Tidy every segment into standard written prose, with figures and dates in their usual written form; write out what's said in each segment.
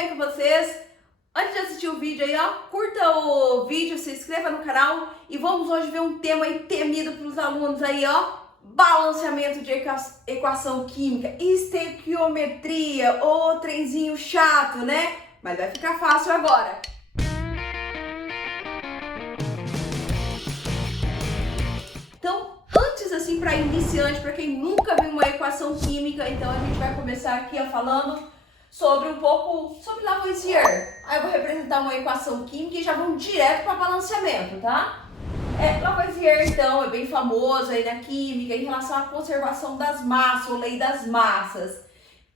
bem com vocês? Antes de assistir o vídeo aí, ó, curta o vídeo, se inscreva no canal e vamos hoje ver um tema aí temido para os alunos aí, ó, balanceamento de equação química, estequiometria, ô trenzinho chato, né? Mas vai ficar fácil agora. Então, antes assim, para iniciante, para quem nunca viu uma equação química, então a gente vai começar aqui ó, falando sobre um pouco sobre Lavoisier. Aí eu vou representar uma equação química e já vamos direto para balanceamento, tá? Lavoisier, então, é bem famoso aí na química em relação à conservação das massas, ou lei das massas.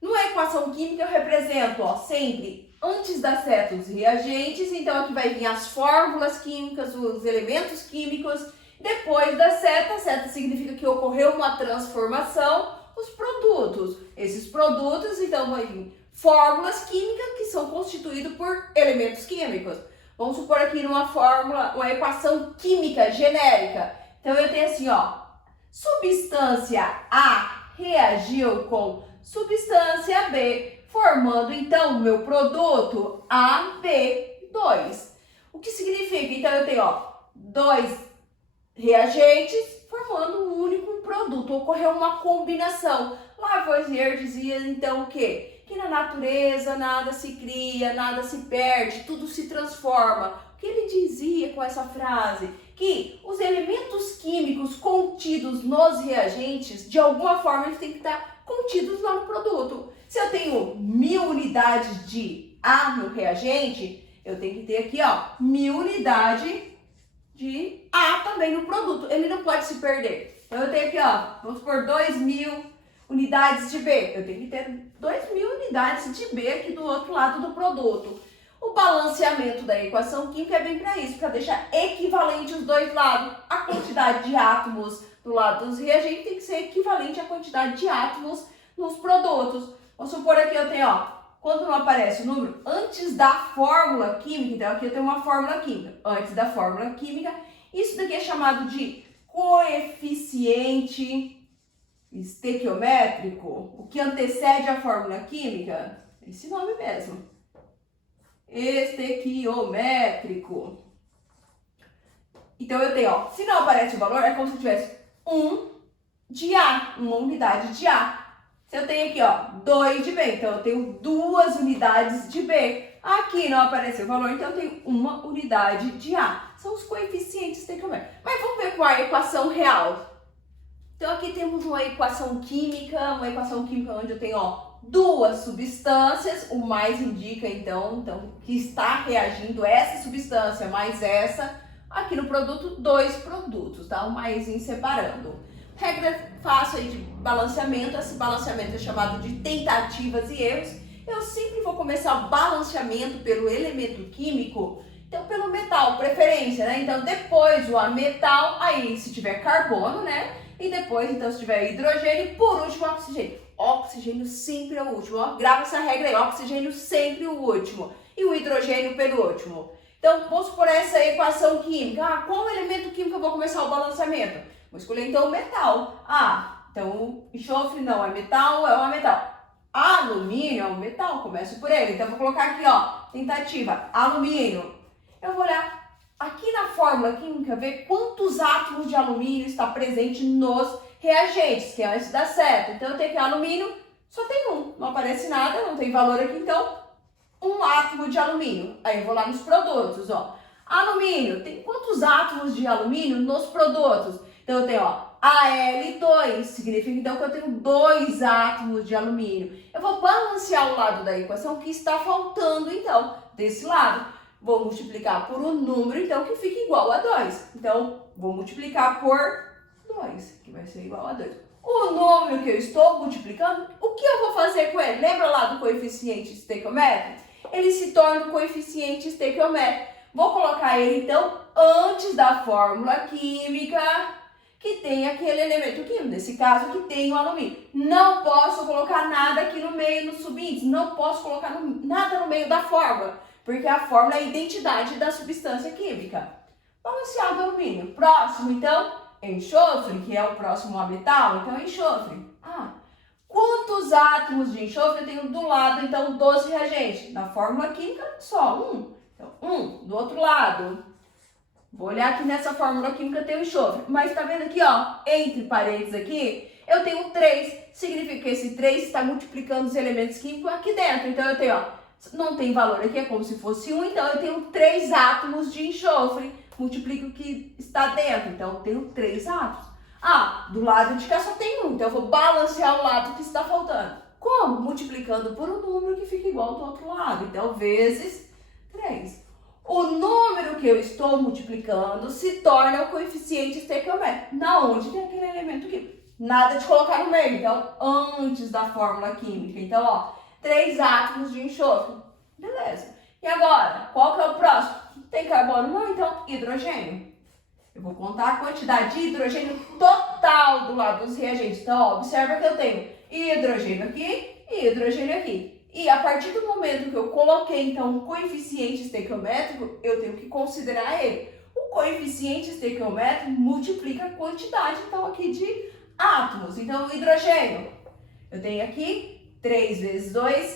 Numa equação química eu represento, ó, sempre antes da seta os reagentes, então aqui vai vir as fórmulas químicas, os elementos químicos. Depois da seta, seta significa que ocorreu uma transformação, os produtos. Esses produtos, então, vão vir fórmulas químicas que são constituídos por elementos químicos. Vamos supor aqui numa fórmula, uma equação química genérica. Então, eu tenho assim, ó, substância A reagiu com substância B, formando, então, o meu produto AB2. O que significa? Então, eu tenho, ó, dois reagentes formando um único produto. Ocorreu uma combinação. Lavoisier dizia então o quê? Que na natureza nada se cria, nada se perde, tudo se transforma. O que ele dizia com essa frase? Que os elementos químicos contidos nos reagentes, de alguma forma, eles têm que estar contidos lá no produto. Se eu tenho 1000 unidades de A no reagente, eu tenho que ter aqui, ó, 1000 unidades de A também no produto, ele não pode se perder. Então eu tenho aqui, ó, vamos supor 2000 unidades de B, eu tenho que ter 2000 unidades de B aqui do outro lado do produto. O balanceamento da equação química é bem para isso, para deixar equivalente os dois lados. A quantidade de átomos do lado dos reagentes tem que ser equivalente à quantidade de átomos nos produtos. Vamos supor aqui eu tenho, ó, quando não aparece o número, antes da fórmula química, então aqui eu tenho uma fórmula química, antes da fórmula química, isso daqui é chamado de coeficiente estequiométrico, o que antecede a fórmula química, esse nome mesmo, estequiométrico. Então eu tenho, ó, se não aparece o valor, é como se eu tivesse 1 de A, uma unidade de A. Se eu tenho aqui, ó, 2 de B, então eu tenho 2 unidades de B. Aqui não apareceu o valor, então eu tenho 1 unidade de A. São os coeficientes estequiométricos. Mas vamos ver qual é a equação real. Então aqui temos uma equação química onde eu tenho, ó, 2 substâncias. O mais indica, então que está reagindo essa substância mais essa. Aqui no produto, 2 produtos, tá? O mais em separando. Regra fácil aí de balanceamento, esse balanceamento é chamado de tentativas e erros. Eu sempre vou começar o balanceamento pelo elemento químico, então pelo metal, preferência, né? Então depois o ametal, aí se tiver carbono, né? E depois, então, se tiver hidrogênio, e por último oxigênio. Oxigênio sempre é o último, ó, grava essa regra aí, oxigênio sempre o último e o hidrogênio pelo último. Então vamos por essa equação química, qual elemento químico eu vou começar o balanceamento? Vou escolher então o metal. Então o enxofre não é metal, é um metal. Alumínio é um metal, começo por ele. Então vou colocar aqui, ó, tentativa, alumínio. Eu vou olhar aqui na fórmula química, ver quantos átomos de alumínio está presente nos reagentes, que é antes da seta. Então eu tenho aqui alumínio, só tem um, não aparece nada, não tem valor aqui, então 1 átomo de alumínio. Aí eu vou lá nos produtos, ó. Alumínio, tem quantos átomos de alumínio nos produtos? Então eu tenho, ó, Al2, significa então que eu tenho 2 átomos de alumínio. Eu vou balancear o lado da equação que está faltando, então, desse lado. Vou multiplicar por um número, então, que fica igual a 2. Então, vou multiplicar por 2, que vai ser igual a 2. O número que eu estou multiplicando, o que eu vou fazer com ele? Lembra lá do coeficiente estequiométrico? Ele se torna o coeficiente estequiométrico. Vou colocar ele, então, antes da fórmula química que tem aquele elemento químico, nesse caso aqui tem o alumínio. Não posso colocar nada aqui no meio, no subíndice, não posso colocar nada no meio da fórmula, porque a fórmula é a identidade da substância química. Balanceado alumínio. Próximo, então, enxofre, que é o próximo a metal, então enxofre. Quantos átomos de enxofre eu tenho do lado, então, dos reagentes? Na fórmula química, só um. Então, um. Do outro lado, vou olhar aqui nessa fórmula química, tem o enxofre. Mas tá vendo aqui, ó, entre parênteses aqui, eu tenho 3. Significa que esse 3 está multiplicando os elementos químicos aqui dentro. Então, eu tenho, ó, não tem valor aqui, é como se fosse 1. Então, eu tenho 3 átomos de enxofre. Multiplico o que está dentro. Então, eu tenho 3 átomos. Ah, do lado de cá só tem 1. Então, eu vou balancear o lado que está faltando. Como? Multiplicando por um número que fica igual do outro lado. Então, vezes 3. O número que eu estou multiplicando se torna o coeficiente estequiométrico. Na onde tem aquele elemento químico? Nada de colocar no meio. Então, antes da fórmula química. Então, ó, 3 átomos de enxofre. Beleza. E agora, qual que é o próximo? Tem carbono? Não, então, hidrogênio. Eu vou contar a quantidade de hidrogênio total do lado dos reagentes. Então, ó, observa que eu tenho hidrogênio aqui e hidrogênio aqui. E a partir do momento que eu coloquei, então, um coeficiente estequiométrico, eu tenho que considerar ele. O coeficiente estequiométrico multiplica a quantidade, então, aqui de átomos. Então, o hidrogênio, eu tenho aqui 3 vezes 2,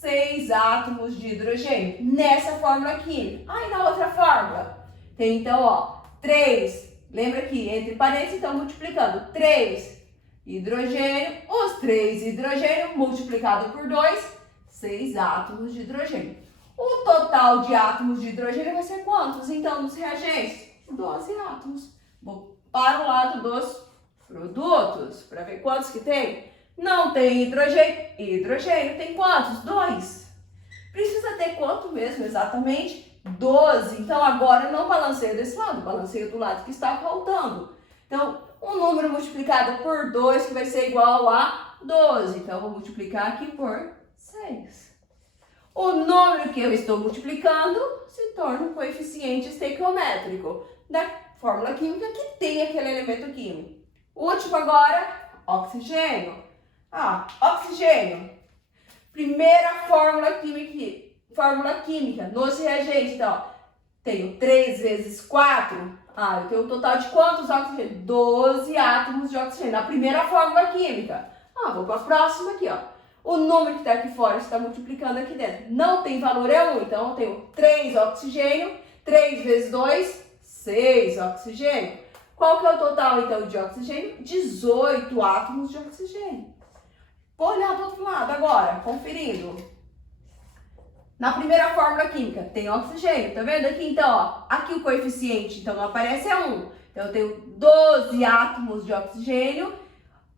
6 átomos de hidrogênio. Nessa fórmula química. Aí, na outra fórmula, tem, então, ó, 3, lembra aqui, entre parênteses, então, multiplicando. 3 hidrogênio, os 3 hidrogênio multiplicado por 2, 6 átomos de hidrogênio. O total de átomos de hidrogênio vai ser quantos? Então, nos reagentes, 12 átomos. Vou para o lado dos produtos, para ver quantos que tem. Não tem hidrogênio. Hidrogênio tem quantos? 2. Precisa ter quanto mesmo, exatamente? 12. Então, agora eu não balanceio desse lado, balanceio do lado que está faltando. Então, um número multiplicado por 2, que vai ser igual a 12. Então, eu vou multiplicar aqui por 6. O número que eu estou multiplicando se torna um coeficiente estequiométrico da fórmula química que tem aquele elemento químico. O último agora, oxigênio. Ah, oxigênio. Primeira fórmula química nos reagentes. Então, ó, tenho 3 vezes 4. Ah, eu tenho um total de quantos oxigênios? 12 átomos de oxigênio. Na primeira fórmula química. Ah, vou para a próxima aqui, ó. O número que está aqui fora está multiplicando aqui dentro. Não tem valor, é 1. Então, eu tenho 3 oxigênio. 3 vezes 2, 6 oxigênio. Qual que é o total, então, de oxigênio? 18 átomos de oxigênio. Vou olhar do outro lado agora, conferindo. Na primeira fórmula química, tem oxigênio, tá vendo aqui? Então, ó, aqui o coeficiente, então, não aparece, é 1. Então, eu tenho 12 átomos de oxigênio.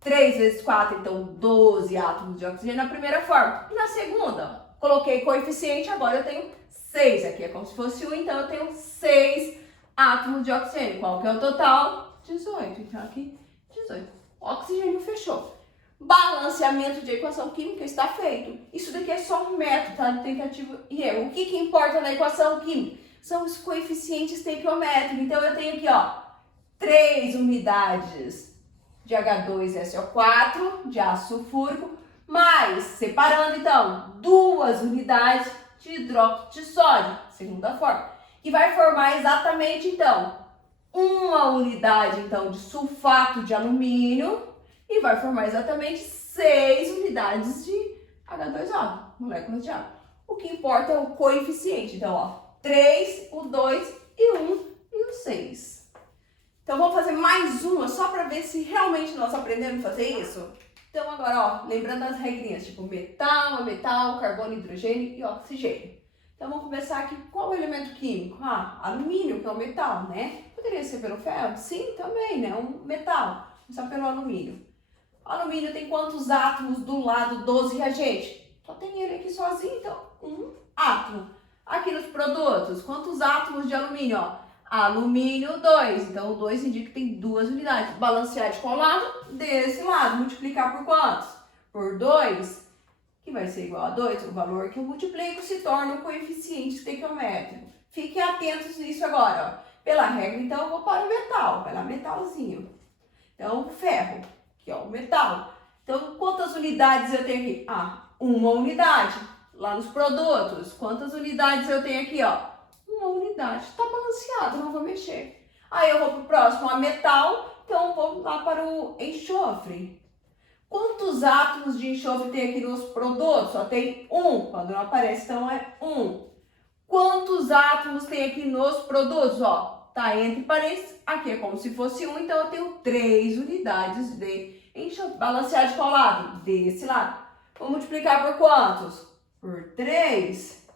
3 vezes 4, então, 12 átomos de oxigênio na primeira fórmula. E na segunda, coloquei coeficiente, agora eu tenho 6. Aqui é como se fosse 1, então, eu tenho 6 átomos de oxigênio. Qual que é o total? 18. Então, aqui, 18. O oxigênio fechou. Balanceamento de equação química está feito. Isso daqui é só um método, tá? De tentativa e erro. O que importa na equação química? São os coeficientes estequiométricos. Então, eu tenho aqui, ó, 3 unidades de H2SO4, de ácido sulfúrico, mais, separando, então, 2 unidades de hidróxido de sódio, segunda forma, que vai formar exatamente, então, uma unidade, então, de sulfato de alumínio, e vai formar exatamente 6 unidades de H2O, moléculas de água. O que importa é o coeficiente. Então, ó, 3, o 2 e 1 e o 6. Então, vamos fazer mais uma só para ver se realmente nós aprendemos a fazer isso. Então, agora, ó, lembrando as regrinhas, tipo metal, metal, carbono, hidrogênio e oxigênio. Então, vamos começar aqui. Qual o elemento químico? Ah, alumínio, que é o metal, né? Poderia ser pelo ferro? Sim, também, né? Um metal. Só pelo alumínio. O alumínio tem quantos átomos do lado dos reagentes? Só tem ele aqui sozinho, então, um átomo. Aqui nos produtos, quantos átomos de alumínio? Ó? Alumínio 2. Então, o 2 indica que tem 2 unidades. Balancear de qual lado? Desse lado. Multiplicar por quantos? Por 2, que vai ser igual a 2. O valor que eu multiplico se torna o coeficiente estequiométrico. Fiquem atentos nisso agora. Ó. Pela regra, então, eu vou para o metal, pela metalzinho. Então, o ferro, que é o metal. Então, quantas unidades eu tenho aqui? Ah, uma unidade. Lá nos produtos, quantas unidades eu tenho aqui, ó? Uma unidade. Está balanceado, não vou mexer. Aí eu vou para o próximo, a metal. Então, eu vou lá para o enxofre. Quantos átomos de enxofre tem aqui nos produtos? Só tem um. Quando não aparece, então é um. Quantos átomos tem aqui nos produtos? Ó, tá entre parênteses. Aqui é como se fosse um, então eu tenho 3 unidades de enxofre. Balancear de qual lado? Desse lado. Vou multiplicar por quantos? Por 3.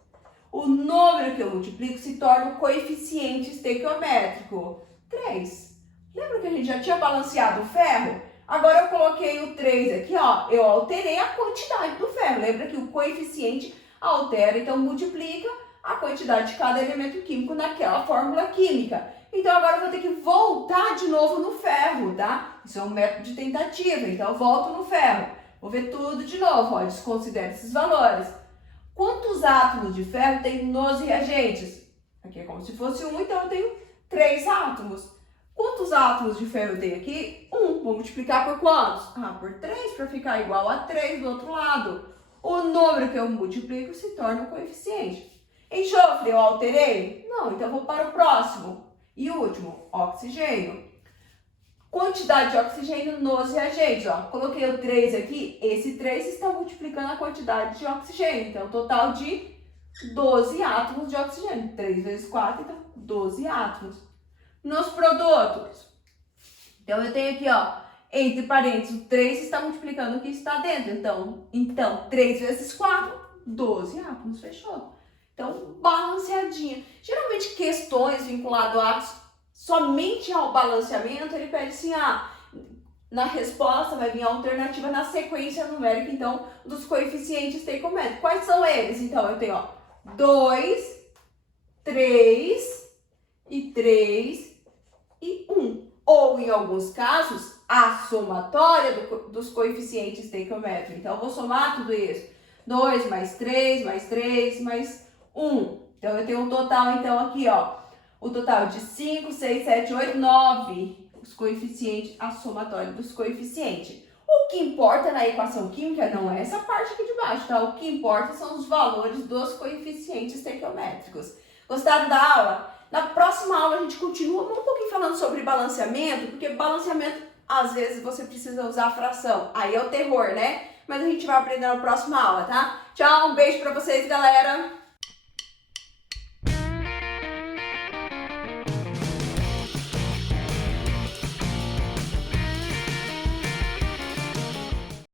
O número que eu multiplico se torna o coeficiente estequiométrico. 3. Lembra que a gente já tinha balanceado o ferro? Agora eu coloquei o 3 aqui, ó. Eu alterei a quantidade do ferro. Lembra que o coeficiente altera, então multiplica a quantidade de cada elemento químico naquela fórmula química. Então agora eu vou ter que voltar de novo no ferro, tá? Isso é um método de tentativa, então eu volto no ferro. Vou ver tudo de novo, ó. Desconsidere esses valores. Quantos átomos de ferro tem nos reagentes? Aqui é como se fosse um, então eu tenho 3 átomos. Quantos átomos de ferro eu tenho aqui? 1. Vou multiplicar por quantos? Por 3, para ficar igual a 3 do outro lado. O número que eu multiplico se torna o coeficiente. Enxofre, eu alterei? Não, então eu vou para o próximo. E último, oxigênio. Quantidade de oxigênio nos reagentes, ó. Coloquei o 3 aqui, esse 3 está multiplicando a quantidade de oxigênio. Então, total de 12 átomos de oxigênio. 3 vezes 4, então 12 átomos. Nos produtos, então eu tenho aqui, ó, entre parênteses, o 3 está multiplicando o que está dentro. Então 3 vezes 4, 12 átomos, fechou. Então, balanceadinha. Geralmente, questões vinculadas somente ao balanceamento, ele pede assim, na resposta vai vir a alternativa na sequência numérica, então, dos coeficientes estequiométricos. Quais são eles? Então, eu tenho, ó, 2, 3 e 3 e 1. Ou, em alguns casos, a somatória dos coeficientes estequiométricos. Então, eu vou somar tudo isso. 2 mais 3, mais 3, mais 1. Então, eu tenho um total, então, aqui, ó. O total de 5, 6, 7, 8, 9. Os coeficientes, a somatória dos coeficientes. O que importa na equação química não é essa parte aqui de baixo, tá? O que importa são os valores dos coeficientes estequiométricos. Gostaram da aula? Na próxima aula a gente continua um pouquinho falando sobre balanceamento, porque balanceamento, às vezes, você precisa usar a fração. Aí é o terror, né? Mas a gente vai aprender na próxima aula, tá? Tchau, um beijo pra vocês, galera!